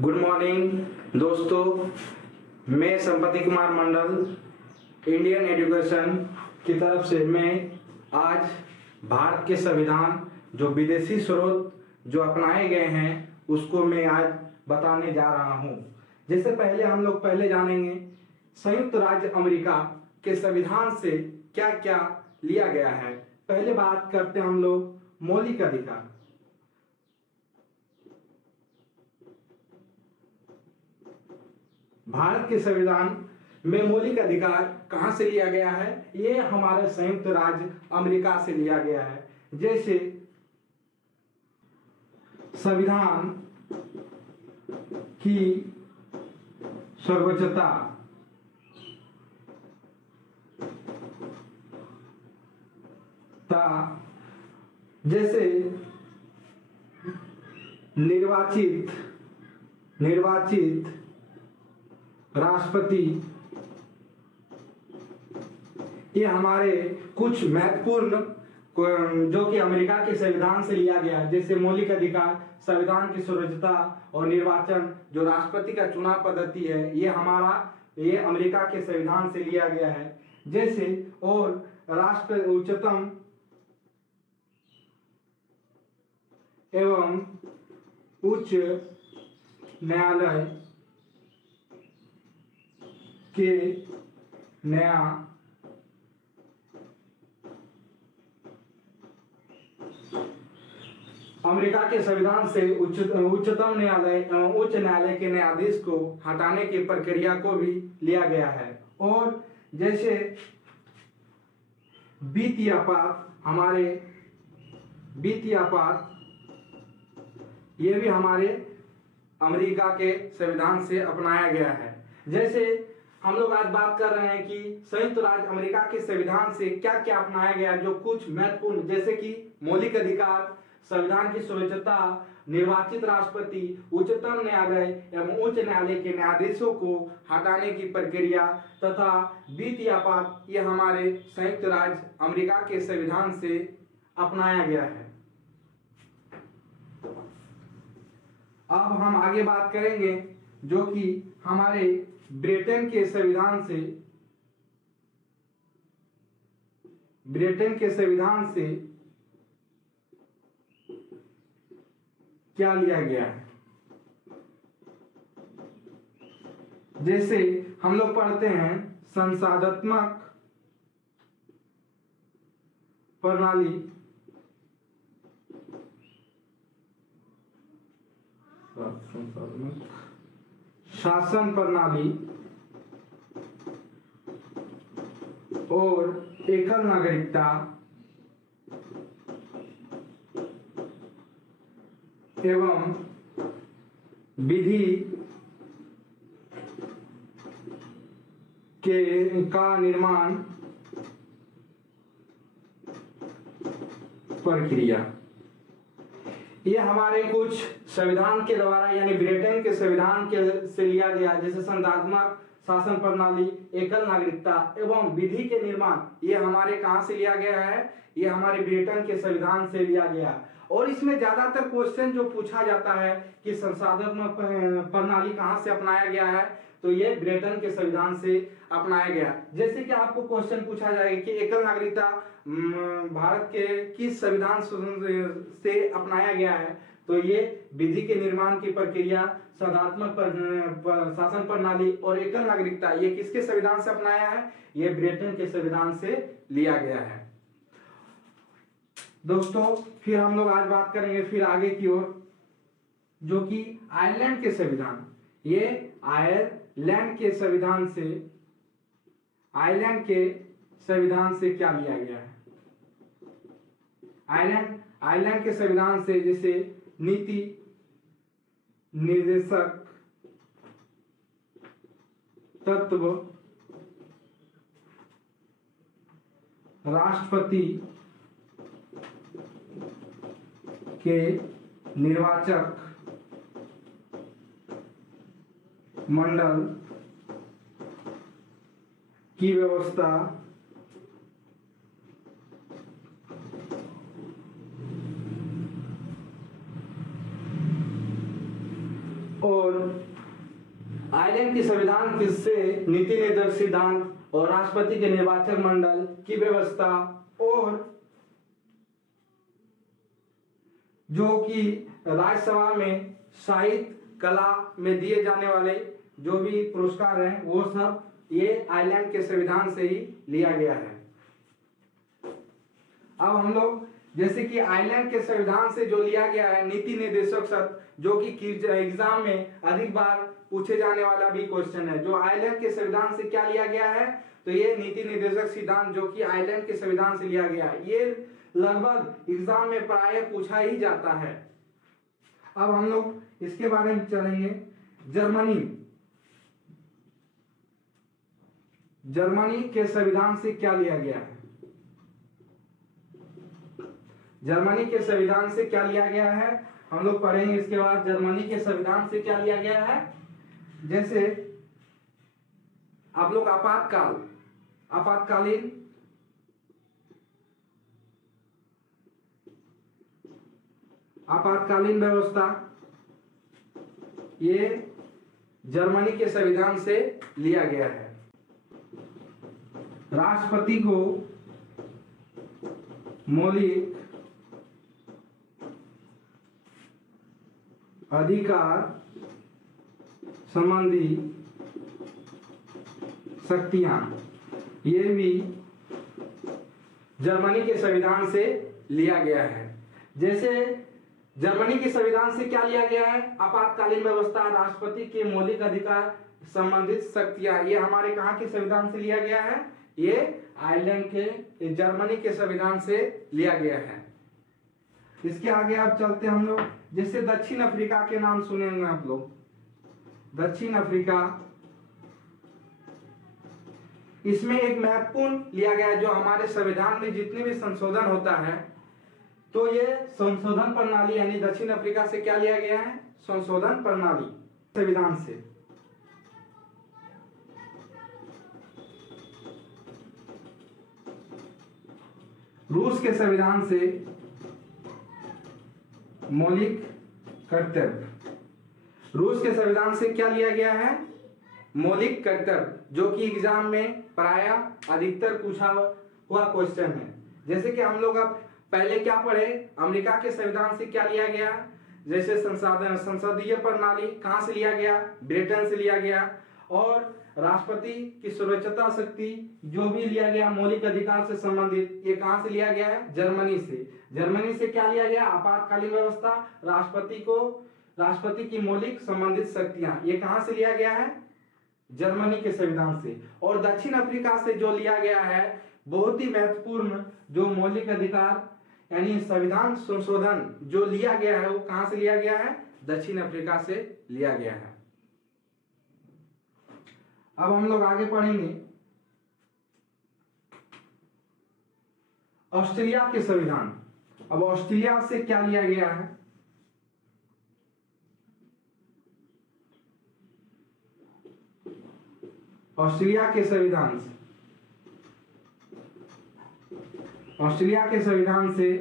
Good morning दोस्तों, मैं संपत्ति कुमार मंडल इंडियन एजुकेशन की तरफ से मैं आज भारत के संविधान जो विदेशी स्रोत जो अपनाए गए हैं उसको मैं आज बताने जा रहा हूं। जैसे पहले हम लोग जानेंगे संयुक्त राज्य अमेरिका के संविधान से क्या क्या लिया गया है। पहले बात करते हैं हम लोग मौलिक अधिकार। भारत के संविधान में मौलिक अधिकार कहां से लिया गया है? ये हमारे संयुक्त राज्य अमेरिका से लिया गया है। जैसे संविधान की सर्वोच्चता, जैसे निर्वाचित राष्ट्रपति, ये हमारे कुछ महत्वपूर्ण जो कि अमेरिका के संविधान से लिया गया। जैसे मौलिक अधिकार, संविधान की सर्वोच्चता और निर्वाचन जो राष्ट्रपति का चुनाव पद्धति है, ये अमेरिका के संविधान से लिया गया है। जैसे और राष्ट्र उच्चतम एवं उच्च न्यायालय के अमेरिका के संविधान से उच्चतम न्यायालय उच्च न्यायालय के न्यायाधीश को हटाने की प्रक्रिया को भी लिया गया है। और जैसे वित्तीय आपात ये भी हमारे अमेरिका के संविधान से अपनाया गया है। जैसे हम लोग आज बात कर रहे हैं कि संयुक्त राज्य अमेरिका के संविधान से क्या क्या अपनाया गया, जो कुछ महत्वपूर्ण, जैसे कि मौलिक अधिकार, संविधान की सर्वोच्चता, निर्वाचित राष्ट्रपति, उच्चतम न्यायालय एवं उच्च न्यायालय के न्यायाधीशों को हटाने की प्रक्रिया तथा वित्तीय आपात, ये हमारे संयुक्त राज्य अमेरिका के संविधान से अपनाया गया है। अब हम आगे बात करेंगे जो कि हमारे ब्रिटेन के संविधान से क्या लिया गया है। जैसे हम लोग पढ़ते हैं संसाधनात्मक प्रणाली, शासन प्रणाली और एकल नागरिकता एवं विधि का निर्माण प्रक्रिया, ये हमारे कुछ संविधान के द्वारा यानी ब्रिटेन के संविधान के से लिया गया। जैसे संविधात्मक शासन प्रणाली, एकल नागरिकता एवं विधि के निर्माण, ये हमारे कहां से लिया गया है? ये हमारे ब्रिटेन के संविधान से लिया गया। और इसमें ज्यादातर क्वेश्चन जो पूछा जाता है कि संसाधनात्मक प्रणाली कहां से अपनाया गया है, तो ये ब्रिटेन के संविधान से अपनाया गया। जैसे कि आपको क्वेश्चन पूछा जाएगा कि एकल नागरिकता भारत के किस संविधान से अपनाया गया है, तो ये विधि के निर्माण की प्रक्रिया, संविधात्मक शासन प्रणाली और एकल नागरिकता, ये किसके संविधान से अपनाया है? ये ब्रिटेन के संविधान से लिया गया है। दोस्तों, फिर हम लोग आज बात करेंगे फिर आगे की ओर, जो कि आयरलैंड के संविधान। ये आयरलैंड के संविधान से क्या लिया गया है? आयरलैंड के संविधान से जैसे नीति निर्देशक तत्व, राष्ट्रपति के निर्वाचक मंडल की व्यवस्था, और आयरलैंड की संविधान किससे नीति निर्देशक सिद्धांत और राष्ट्रपति के निर्वाचन मंडल की व्यवस्था और जो कि राज्यसभा में साहित्य कला में दिए जाने वाले जो भी पुरस्कार हैं वो सब ये आयरलैंड के संविधान से ही लिया गया है। अब हम लोग जैसे कि आयरलैंड के संविधान से जो लिया गया है नीति निर्देशक सत्र, जो कि एग्जाम में अधिक बार पूछे जाने वाला भी क्वेश्चन है। जो आयरलैंड के संविधान से क्या लिया गया है, तो ये नीति निर्देशक सिद्धांत जो कि आयरलैंड के संविधान से लिया गया है, ये लगभग एग्जाम में प्राय पूछा ही जाता है। अब हम लोग इसके बारे में चलेंगे। जर्मनी के संविधान से क्या लिया गया है। जर्मनी के संविधान से क्या लिया गया है हम लोग पढ़ेंगे। इसके बाद जर्मनी के संविधान से क्या लिया गया है, जैसे आप लोग आपातकालीन व्यवस्था, ये जर्मनी के संविधान से लिया गया है। राष्ट्रपति को मौलिक अधिकार संबंधी शक्तियां, ये भी जर्मनी के संविधान से लिया गया है। जैसे जर्मनी के संविधान से क्या लिया गया है, आपातकालीन व्यवस्था, राष्ट्रपति के मौलिक अधिकार संबंधित शक्तियां, ये हमारे कहाँ के संविधान से लिया गया है, ये आयरलैंड के जर्मनी के संविधान से लिया गया है। इसके आगे आप चलते हम लोग। जैसे दक्षिण अफ्रीका के नाम सुनेंगे आप लोग। दक्षिण अफ्रीका, इसमें एक महत्वपूर्ण लिया गया है, जो हमारे संविधान में जितने भी संशोधन होता है, तो ये संशोधन प्रणाली यानी दक्षिण अफ्रीका से क्या लिया गया है, संशोधन प्रणाली संविधान से। रूस के संविधान से मौलिक कर्तव्य, रूस के संविधान से क्या लिया गया है, मौलिक कर्तव्य, जो कि एग्जाम में प्राय अधिकतर पूछा हुआ क्वेश्चन है। जैसे कि हम लोग अब पहले क्या पढ़े, अमेरिका के संविधान से क्या लिया गया, जैसे संसदीय प्रणाली कहां से लिया गया, ब्रिटेन से लिया गया। और राष्ट्रपति की सर्वोच्चता शक्ति जो भी लिया गया मौलिक अधिकार से संबंधित, ये कहां से लिया गया है, जर्मनी से। जर्मनी से क्या लिया गया, आपातकालीन व्यवस्था, राष्ट्रपति की मौलिक संबंधित शक्तियां, ये कहां से लिया गया है, जर्मनी के संविधान से। और दक्षिण अफ्रीका से जो लिया गया है बहुत ही महत्वपूर्ण, जो मौलिक अधिकार यानी संविधान संशोधन जो लिया गया है, वो कहां से लिया गया है, दक्षिण अफ्रीका से लिया गया है। अब हम लोग आगे पढ़ेंगे ऑस्ट्रेलिया के संविधान। अब ऑस्ट्रेलिया से क्या लिया गया है, ऑस्ट्रेलिया के संविधान से, ऑस्ट्रेलिया के संविधान से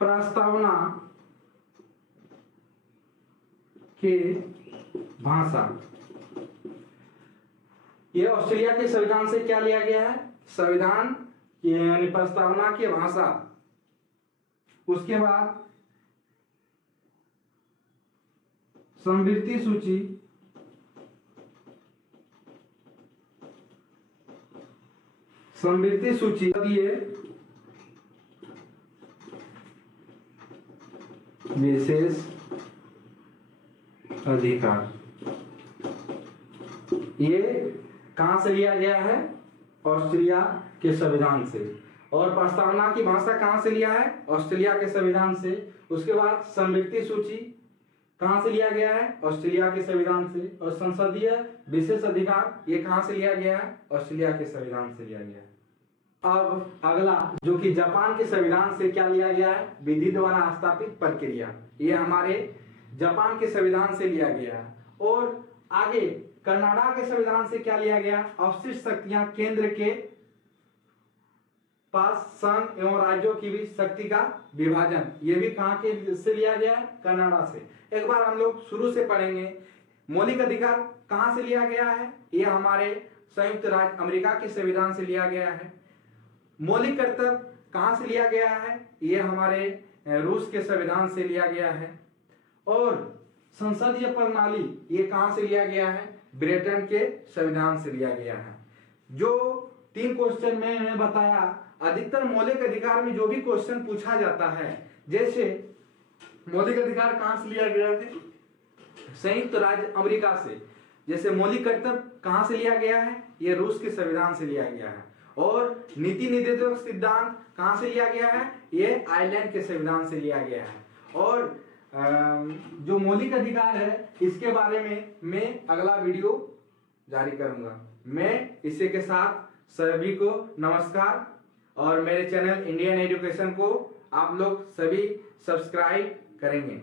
प्रस्तावना के भाषा, ये ऑस्ट्रेलिया के संविधान से क्या लिया गया है, संविधान यानी प्रस्तावना की भाषा। उसके बाद समवर्ती सूची, समवर्ती सूची दिए विशेष अधिकार, ये कहां से लिया गया है, ऑस्ट्रेलिया के संविधान से। और प्रस्तावना की भाषा कहां से लिया है, ऑस्ट्रेलिया के संविधान से। उसके बाद समवर्ती सूची कहां से लिया गया है, ऑस्ट्रेलिया के संविधान से। और संसदीय विशेष अधिकार, ये कहां से लिया गया है, ऑस्ट्रेलिया के संविधान से लिया गया है। अब अगला जो कि जापान के संविधान से क्या लिया गया है, विधि द्वारा स्थापित प्रक्रिया, ये हमारे जापान के संविधान से लिया गया है। और आगे कनाडा के संविधान से क्या लिया गया, अवशिष्ट शक्तियां केंद्र के पास संघ एवं राज्यों की भी शक्ति का विभाजन, ये भी कहाँ के से लिया गया है? कनाडा से। एक बार हम लोग शुरू से पढ़ेंगे। मौलिक अधिकार कहाँ से लिया गया है? ये हमारे संयुक्त राज्य अमेरिका के संविधान से लिया गया है। मौलिक कर्तव्य कहाँ से लिया गया है? ये हमारे रूस के संविधान से लिया गया है। और संसदीय प्रणाली ये कहाँ से लिया गया है? ब्रिटेन के संविधान से लिया गया है। जो 3 क्वेश्चन मैंने बताया, अधिकतर मौलिक अधिकार में जो भी क्वेश्चन पूछा जाता है, जैसे मौलिक अधिकार कहाँ से लिया गया है? संयुक्त राज्य अमेरिका से। जैसे मौलिक कर्तव्य कहाँ से लिया गया है? ये रूस के संविधान से लिया गया है। और नीति निर्देशक सिद्धांत कहाँ से लिया गया है? ये आयरलैंड के संविधान से लिया गया है। और जो मौलिक अधिकार है इसके बारे में मैं अगला वीडियो जारी करूंगा। मैं इसी के साथ सभी को नमस्कार, और मेरे चैनल इंडियन एजुकेशन को आप लोग सभी सब्सक्राइब करेंगे।